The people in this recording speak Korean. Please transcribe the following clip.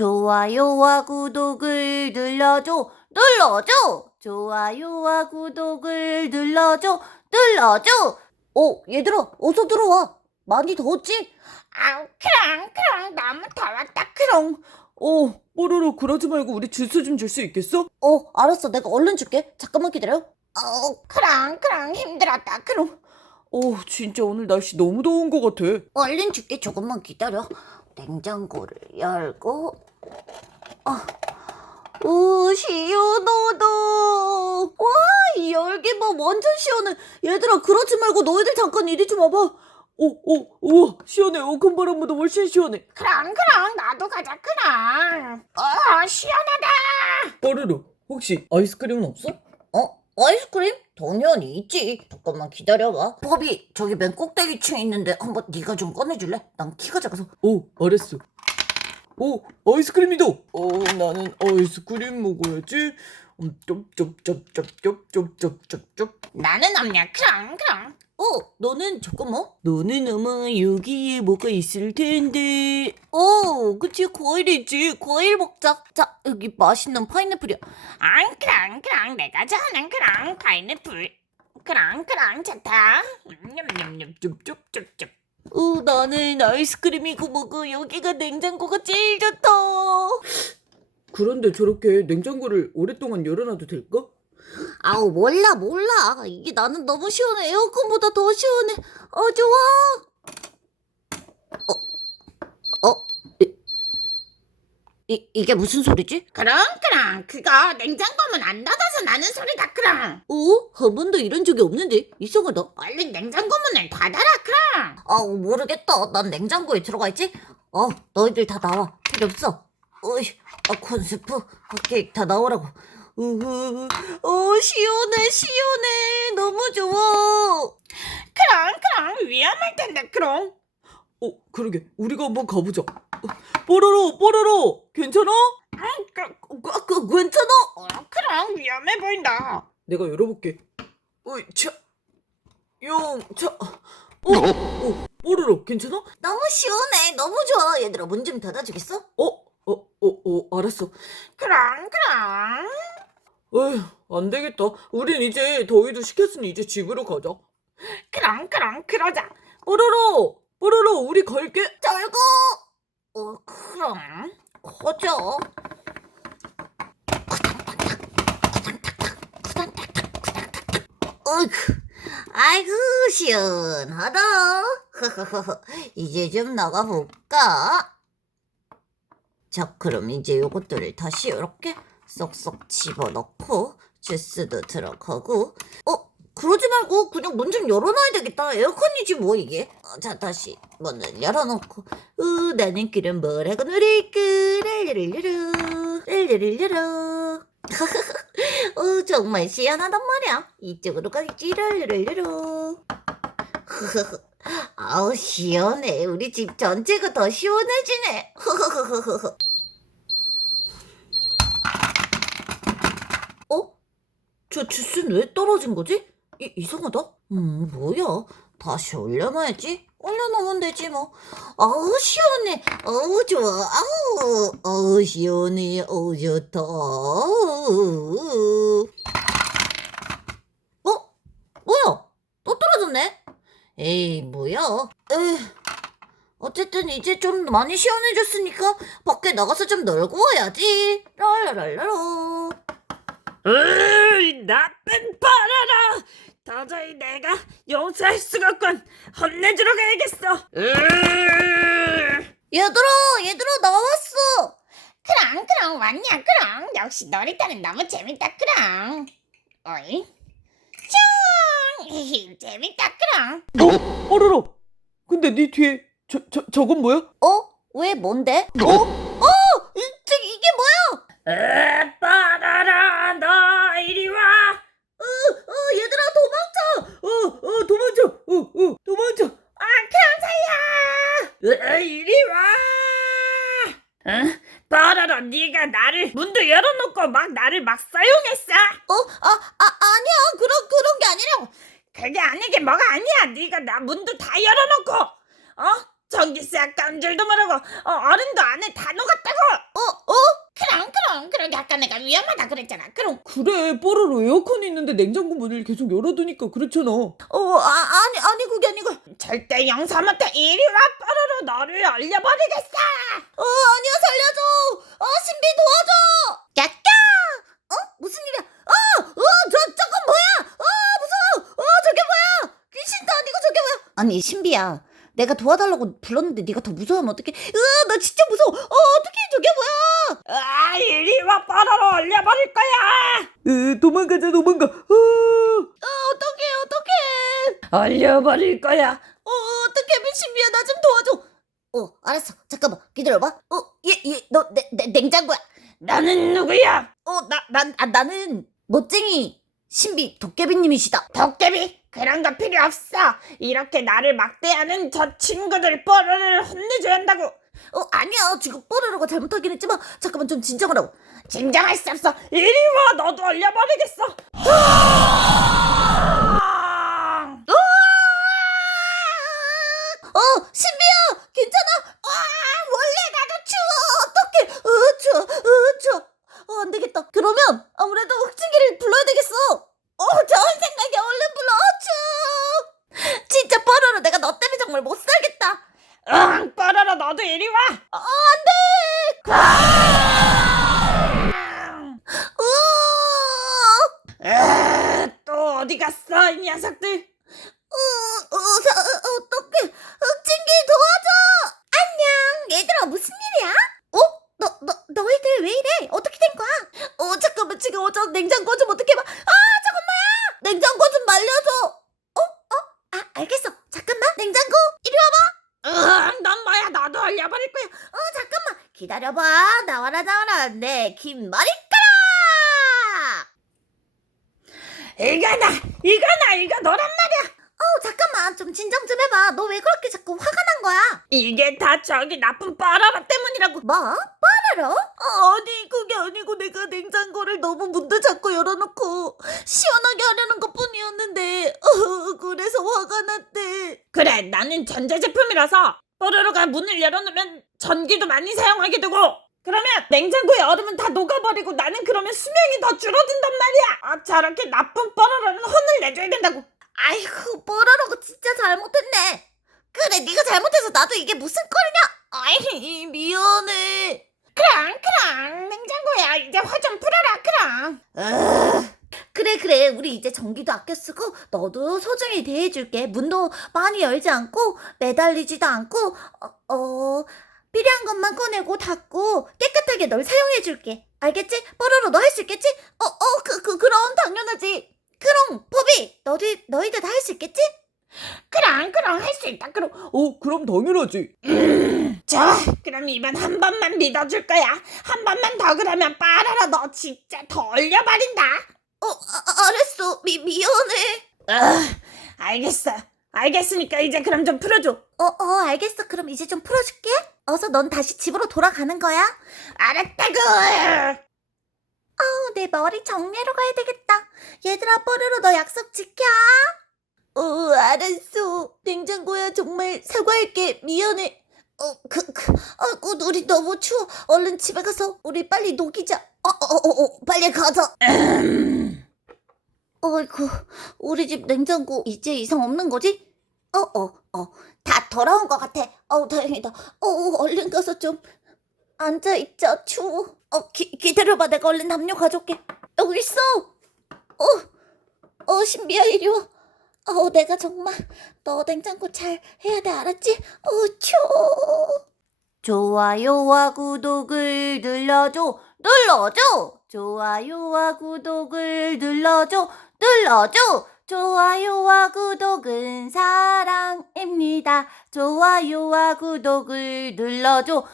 좋아요와 구독을 눌러줘. 좋아요와 구독을 눌러줘. 얘들아, 어서 들어와. 많이 더웠지? 아우, 크랑, 너무 더웠다, 크롱. 뽀로로 그러지 말고 우리 주스 좀 줄 수 있겠어? 알았어. 내가 얼른 줄게. 잠깐만 기다려. 크랑, 힘들었다, 크롱. 진짜 오늘 날씨 너무 더운 것 같아. 얼른 줄게. 조금만 기다려. 냉장고를 열고. 시원하다. 와, 이 열기 봐. 완전 시원해. 얘들아, 그러지 말고 너희들 잠깐 이리 좀 와봐. 우와, 시원해. 큰 바람보다 훨씬 시원해. 크랑, 나도 가자, 크랑. 시원하다. 뽀로로, 혹시 아이스크림은 없어? 아이스크림? 당연히 있지. 잠깐만 기다려봐. 버비, 저기 맨 꼭대기층에 있는데 한번 네가 좀 꺼내줄래? 난 키가 작아서. 알았어. 아이스크림이다. 나는 아이스크림 먹어야지. 쩝쩝쩝쩝쩝쩝쩝쩝. 나는 없냐, 크랑. 너는 잠깐만. 너는 아마 여기에 뭐가 있을 텐데. 그치, 과일 있지. 과일 먹자. 자, 여기 맛있는 파인애플이야. 크랑, 내가 좋아하는 크랑, 파인애플. 크랑, 좋다. 냠냠냠, 쩝쩝쩝쩝. 나는 아이스크림이고 뭐고 여기가 냉장고가 제일 좋다. 그런데 저렇게 냉장고를 오랫동안 열어놔도 될까? 아우, 몰라. 이게 나는 너무 시원해. 에어컨보다 더 시원해. 좋아. 이게 무슨 소리지? 크랑, 그거 냉장고문 안 닫아서 나는 소리다, 크랑. 한 번도 이런 적이 없는데. 이상하다. 얼른 냉장고문을 닫아라, 크랑. 모르겠다. 난 냉장고에 들어가 있지? 너희들 다 나와. 필요 없어. 콘스프, 케이크 다 나오라고. 시원해. 너무 좋아. 크랑, 위험할 텐데, 크롱. 그러게. 우리가 한번 가보자. 뽀로로, 괜찮아? 괜찮아? 크랑 위험해 보인다. 내가 열어볼게. 차, 차. 뽀로로, 괜찮아? 너무 시원해. 너무 좋아. 얘들아, 문 좀 닫아주겠어? 알았어. 크랑. 에휴, 안 되겠다. 우린 이제 더위도 식혔으니 이제 집으로 가자. 크랑, 그러자. 뽀로로, 우리 갈게. 잘가. 그럼 가자. 아이고 시원하다. 이제 좀 나가볼까? 자, 그럼 이제 요것들을 다시 이렇게 쏙쏙 집어넣고 주스도 들어가고. 그러지 말고 그냥 문 좀 열어놔야 되겠다. 에어컨이지 뭐 이게. 자, 다시 문을 열어놓고. 나는 그럼 뭐라고 노래할까? 랄라랄라루. 정말 시원하단 말이야. 이쪽으로 가겠지. 랄라랄라루. 아우, 시원해. 우리 집 전체가 더 시원해지네. 저 주스는 왜 떨어진 거지? 이상하다. 뭐야? 다시 올려놔야지. 올려놓으면 되지 뭐. 아우, 시원해. 아우, 좋아. 아우, 시원해. 아우, 좋다. 뭐야? 또 떨어졌네? 에이, 뭐야? 어쨌든 이제 좀 많이 시원해졌으니까 밖에 나가서 좀 놀고 와야지. 랄라랄라로. 나쁜 바라라. 도저히 내가 용서할 수가 없군. 혼내주러 가야겠어. 얘들아, 나왔어. 크랑 왔냐, 크랑. 역시 놀이터는 너무 재밌다, 크랑. 어이? 짱! 재밌다, 크랑. 뽀로로, 근데 네 뒤에 저건 뭐야? 왜 뭔데? 이게 뭐야? 바라라, 너 이리 와. 얘들아, 도망쳐. 크랑 살려. 이리 와. 바라라, 네가 나를 문도 열어놓고 나를 사용했어. 아니야. 그런 게 아니라. 그게 아니게 뭐가 아니야. 네가 나 문도 다 열어놓고 전기세 아까운 줄도 모르고 얼음도 안에 다 녹았다고. 아까 내가 위험하다 그랬잖아. 그럼 그래, 뽀로로 에어컨이 있는데 냉장고 문을 계속 열어두니까 그렇잖아. 아니 그게 아니고. 절대 영삼한테 이리 와 뽀로로 너를 얼려버리겠어. 아니야 살려줘. 신비 도와줘. 야까. 무슨 일이야? 저건 뭐야? 무서워. 저게 뭐야? 귀신도 아니고 저게 뭐야? 아니 신비야, 내가 도와달라고 불렀는데 네가 더 무서워하면 어떡해? 나 진짜 무서워. 어떡해, 저게 뭐야? 이리 와 뽀로로 얼려버릴 거야. 도망가자, 도망가. 어떡해. 얼려버릴 거야. 어떡해, 신비야, 나 좀 도와줘. 알았어. 잠깐만 기다려봐. 너 냉장고야. 나는 누구야? 나는 멋쟁이 신비 도깨비님이시다. 도깨비? 그런 거 필요 없어. 이렇게 나를 막대하는 저 친구들 뽀로로를 혼내줘야 한다고. 아니야. 지금 뽀로로가 잘못하긴 했지만 잠깐만 좀 진정하라고. 진정할 수 없어. 이리 와 너도 얼려버리겠어. 신비야, 괜찮아? 원래 나도 추워. 어떡해. 추워. 안 되겠다. 그러면 아무래도 흑진기를 불러야 되겠어. 좋은 생각이 얼른 불러. 추워. 진짜 뽀로로, 내가 너 때문에 정말 못 살겠다. 응, 뽀로로 너도 이리 와. 또 어디 갔어 이 녀석들? 어떡해. 흑진기 도와줘. 안녕. 얘들아, 무슨 일이야? 너희들 왜 이래? 어떻게 된 거야? 잠깐만, 지금 저 냉장고 좀 어떻게 봐. 저건 뭐야? 냉장고 좀 말려줘. 알겠어. 잠깐만. 냉장고, 이리 와봐. 넌 뭐야? 너도 얼려버릴 거야. 잠깐만. 기다려봐. 나와라. 내 긴 머리카락. 이거 너란 말이야. 잠깐만. 좀 진정 좀 해봐. 너 왜 그렇게 자꾸 화가 난 거야? 이게 다 저기 나쁜 뽀로로 때문이라고. 뭐? 뽀로로? 아니, 그게 아니고 내가 냉장고를 너무 문도 자꾸 열어놓고 시원하게 하려는 것뿐이었는데 그래서 화가 났대. 그래, 나는 전자제품이라서 뽀로로가 문을 열어놓으면 전기도 많이 사용하게 되고, 그러면 냉장고의 얼음은 다 녹아버리고 나는 그러면 수명이 더 줄어든단 말이야. 저렇게 나쁜 뽀로로는 혼을 내줘야 된다고. 아이고, 뽀로로가 진짜 잘못했네. 그래, 네가 잘못해서 나도 이게 무슨 꼴이냐. 아이, 미안해. 크랑 냉장고야, 이제 화 좀 풀어라. 크랑. 그래, 우리 이제 전기도 아껴 쓰고 너도 소중히 대해줄게. 문도 많이 열지 않고 매달리지도 않고 필요한 것만 꺼내고 닫고 깨끗하게 널 사용해줄게. 알겠지? 뽀로로, 너 할 수 있겠지? 그럼 당연하지. 그럼 포비, 너희들 다 할 수 있겠지? 크랑 할 수 있다. 그럼 그럼 당연하지. 좋아. 그럼 이번 한 번만 믿어줄 거야. 한 번만 더 그러면 뽀로로 너 진짜 더 얼려버린다. 알았어. 미안해. 알겠으니까 이제 그럼 좀 풀어줘. 알겠어. 그럼 이제 좀 풀어줄게. 어서 넌 다시 집으로 돌아가는 거야. 알았다고. 내 머리 정리하러 가야 되겠다. 얘들아, 뽀로로 너 약속 지켜. 알았어. 냉장고야, 정말 사과할게. 미안해. 우리 너무 추워. 얼른 집에 가서 우리 빨리 녹이자. 빨리 가자. 어이구, 우리 집 냉장고 이제 이상 없는 거지? 다 돌아온 것 같아. 다행이다. 얼른 가서 좀 앉아있자. 추워. 기다려봐. 내가 얼른 담요 가져올게. 여기 있어. 신비야, 이리 와. 내가 정말 너 냉장고 잘 해야 돼. 알았지? 추워. 좋아요와 구독을 눌러줘. 좋아요와 구독을 눌러줘. 좋아요와 구독은 사랑입니다. 좋아요와 구독을 눌러줘.